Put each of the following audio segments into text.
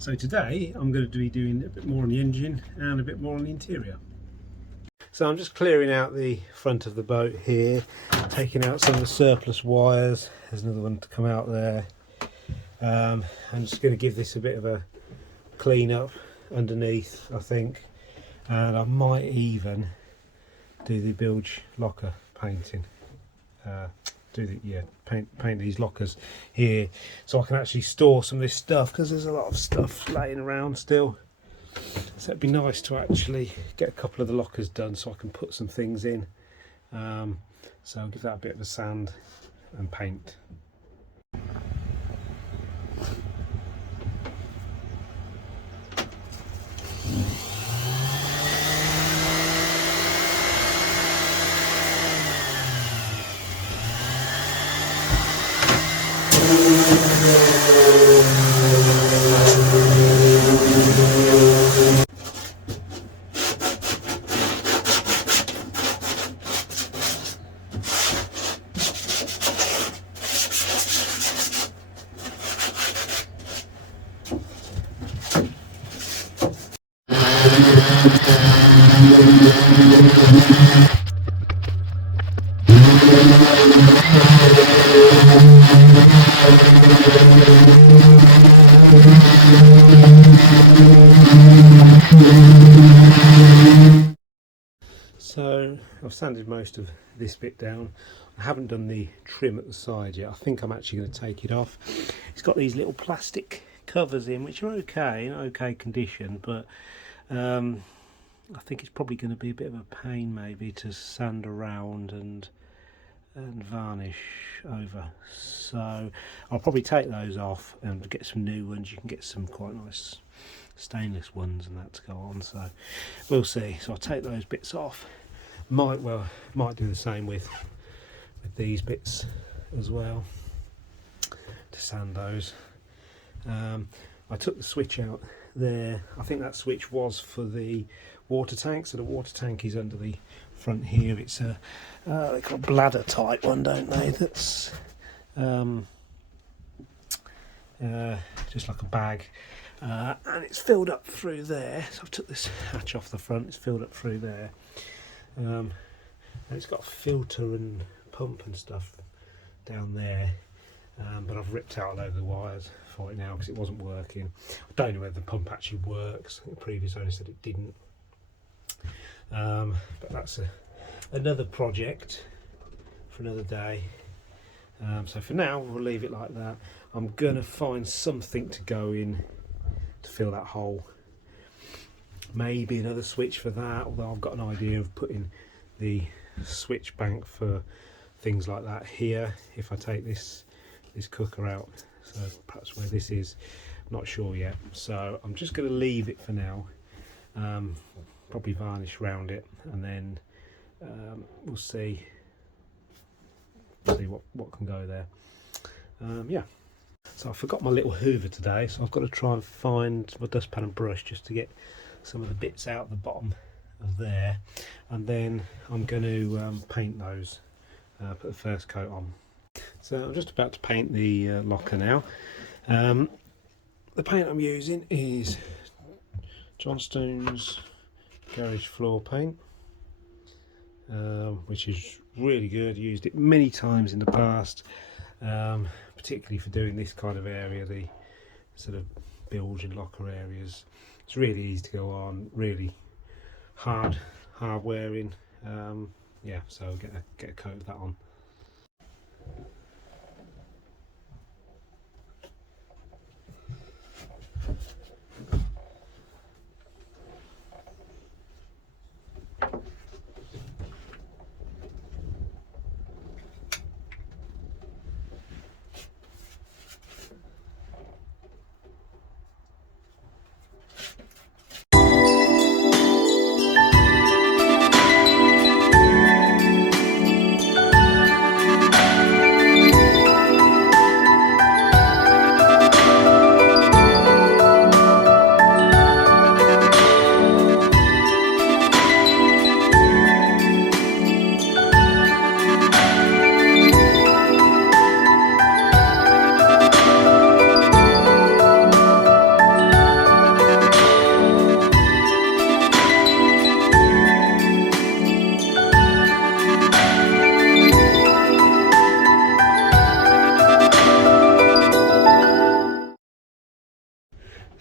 So today I'm going to be doing a bit more on the engine and a bit more on the interior. So I'm just clearing out the front of the boat here, taking out some of the surplus wires. There's another one to come out there. I'm just going to give this a bit of a clean up underneath, I think, and I might even do the bilge locker painting. Paint these lockers here so I can actually store some of this stuff, because there's a lot of stuff laying around still. So it'd be nice to actually get a couple of the lockers done so I can put some things in. So I'll give that a bit of a sand and paint. So I've sanded most of this bit down. I haven't done the trim at the side yet. I think I'm actually going to take it off. It's got these little plastic covers in, which are okay, in okay condition, but I think it's probably going to be a bit of a pain maybe to sand around and varnish over. So I'll probably take those off and get some new ones. You can get some quite nice stainless ones and that to go on, so we'll see. So I'll take those bits off. Might do the same with these bits as well, to sand those. I took the switch out there. I think that switch was for the water tank, so the water tank is under the front here. It's a they call a bladder type one, don't they? That's just like a bag, and it's filled up through there. So I've took this hatch off the front. It's filled up through there, and it's got a filter and pump and stuff down there. But I've ripped out a load of the wires for it now because it wasn't working. I don't know whether the pump actually works. The previous owner said it didn't. But that's another project for another day. So for now we'll leave it like that. I'm gonna find something to go in to fill that hole. Maybe another switch for that, although I've got an idea of putting the switch bank for things like that here if I take this cooker out. So perhaps where this is, not sure yet. So I'm just going to leave it for now. Probably varnish round it, and then we'll see what can go there. Yeah. So I forgot my little hoover today, so I've got to try and find my dustpan and brush just to get some of the bits out the bottom of there, and then I'm going to paint those, put the first coat on. So I'm just about to paint the locker now. The paint I'm using is Johnstone's garage floor paint, which is really good. Used it many times in the past, particularly for doing this kind of area, the sort of bilge and locker areas. It's really easy to go on, really hard wearing. Yeah, so I'll get a coat of that on.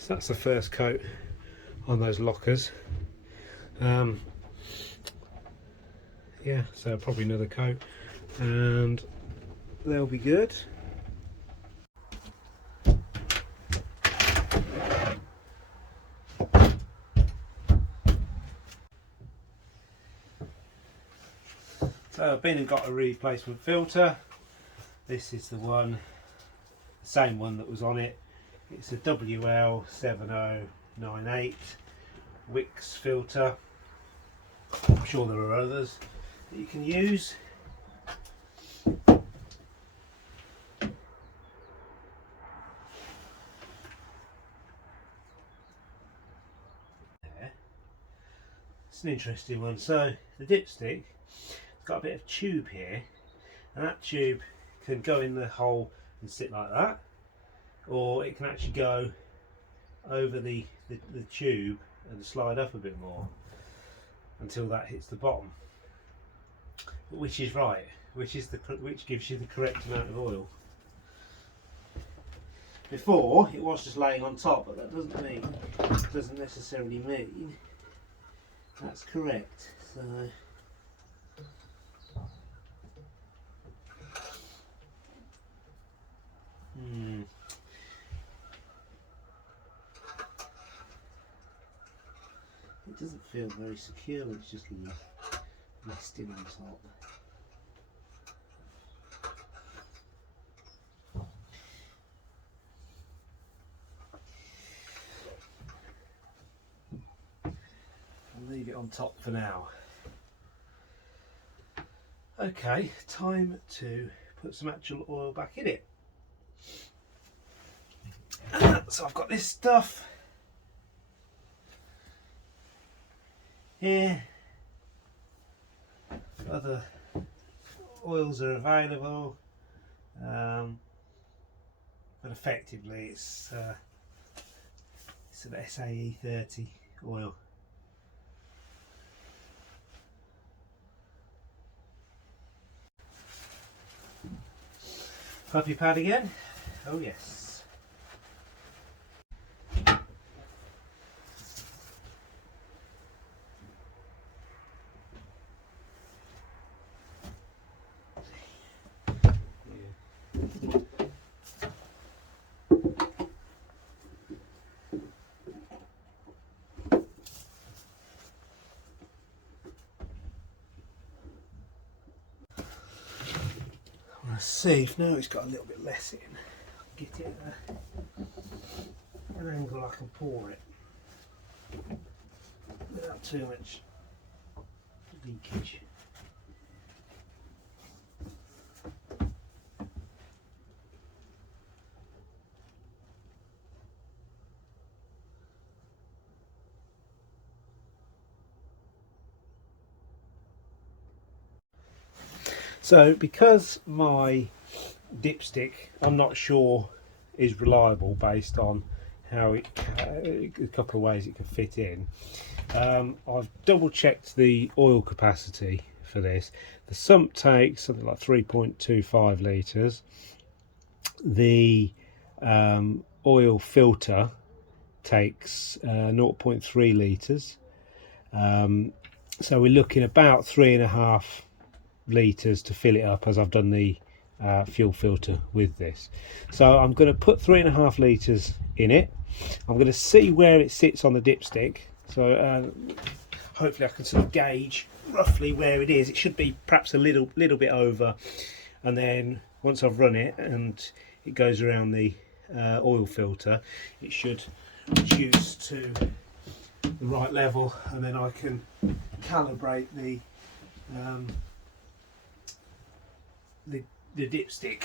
So that's the first coat on those lockers. Yeah, so probably another coat and they'll be good. So I've been and got a replacement filter. This is the one, the same one that was on it. It's a WL7098 Wix filter. I'm sure there are others that you can use. It's an interesting one. So the dipstick, it's got a bit of tube here, and that tube can go in the hole and sit like that, or it can actually go over the tube and slide up a bit more until that hits the bottom. But which is right? Which gives you the correct amount of oil? Before it was just laying on top, but that doesn't necessarily mean that's correct. So it doesn't feel very secure. It's just resting on top. I'll leave it on top for now. Okay, time to put some actual oil back in it. So I've got this stuff here. Other oils are available, but effectively it's an SAE 30 oil. Puppy pad again. Oh yes. Let's see if now it's got a little bit less in. Get it an angle I can pour it without too much leakage. So because my dipstick, I'm not sure, is reliable based on how a couple of ways it can fit in, I've double checked the oil capacity for this. The sump takes something like 3.25 litres. The oil filter takes 0.3 litres. So we're looking about 3.5 litres to fill it up, as I've done the fuel filter with this. So I'm going to put 3.5 litres in it. I'm going to see where it sits on the dipstick, so hopefully I can sort of gauge roughly where it is. It should be perhaps a little bit over, and then once I've run it and it goes around the oil filter, it should reduce to the right level, and then I can calibrate the dipstick.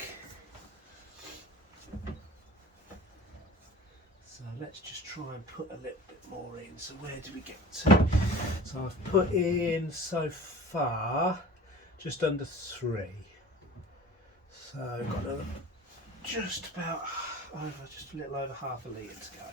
So let's just try and put a little bit more in. So where do we get to? So I've put in so far just under 3. So I've got just about just a little over half a litre to go.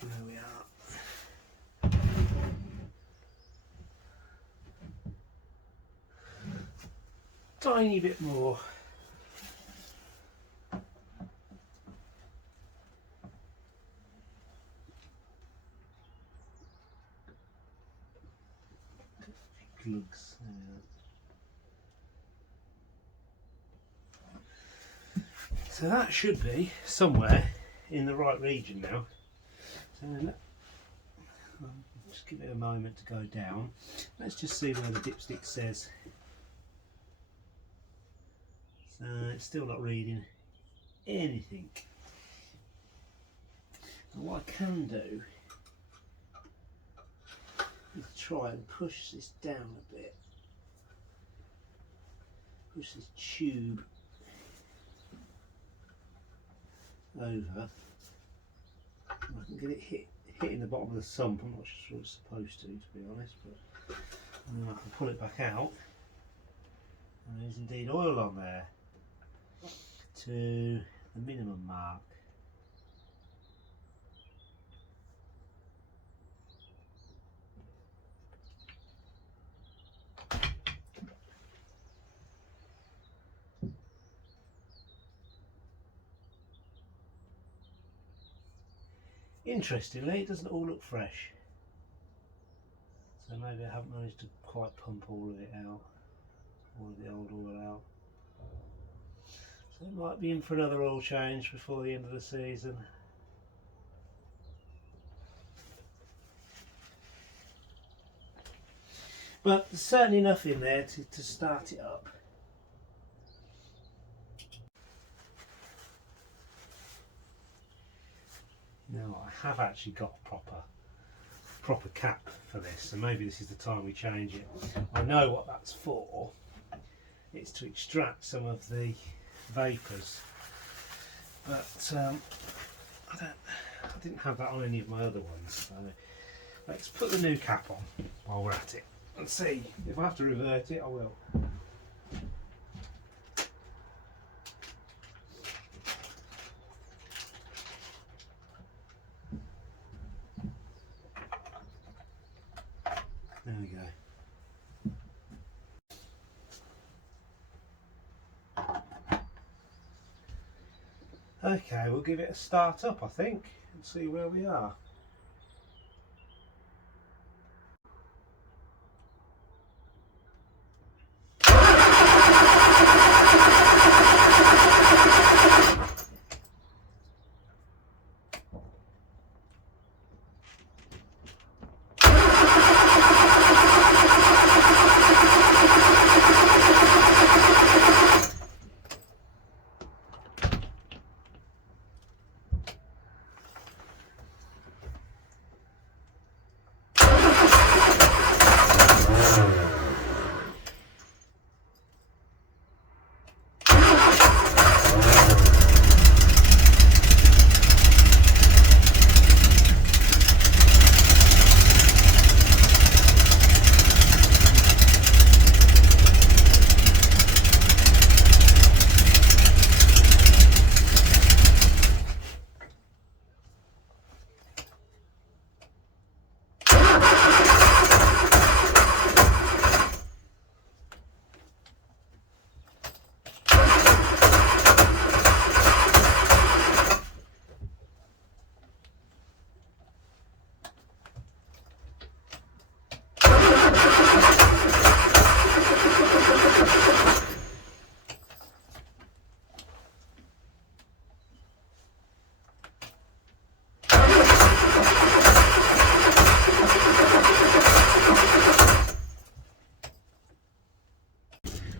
There we are. Tiny bit more. Glugs. So that should be somewhere in the right region now. So just give it a moment to go down. Let's just see where the dipstick says. So it's still not reading anything. And what I can do is try and push this down a bit. Push this tube over. I can get it hitting the bottom of the sump. I'm not sure it's supposed to be honest, but and then I can pull it back out. And there's indeed oil on there to the minimum mark. Interestingly, it doesn't all look fresh. So maybe I haven't managed to quite pump all of it out, all of the old oil out. So it might be in for another oil change before the end of the season. But there's certainly enough in there to start it up. Now I have actually got a proper cap for this, so maybe this is the time we change it. I know what that's for. It's to extract some of the vapours, but I didn't have that on any of my other ones. So let's put the new cap on while we're at it and see if I have to revert it. I will. There we go. Okay, we'll give it a start up, I think, and see where we are.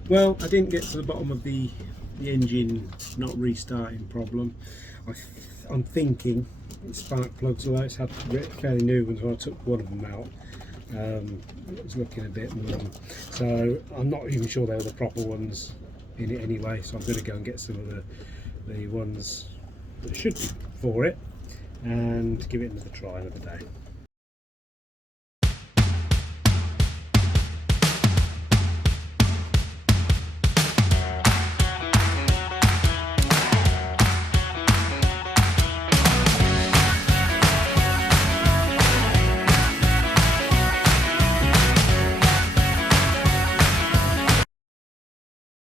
Well, I didn't get to the bottom of the engine not restarting problem. I'm thinking it's spark plugs, although it's had fairly new ones when I took one of them out. It was looking a bit warm, so I'm not even sure they were the proper ones in it anyway, so I'm going to go and get some of the ones that should be for it and give it another try another day.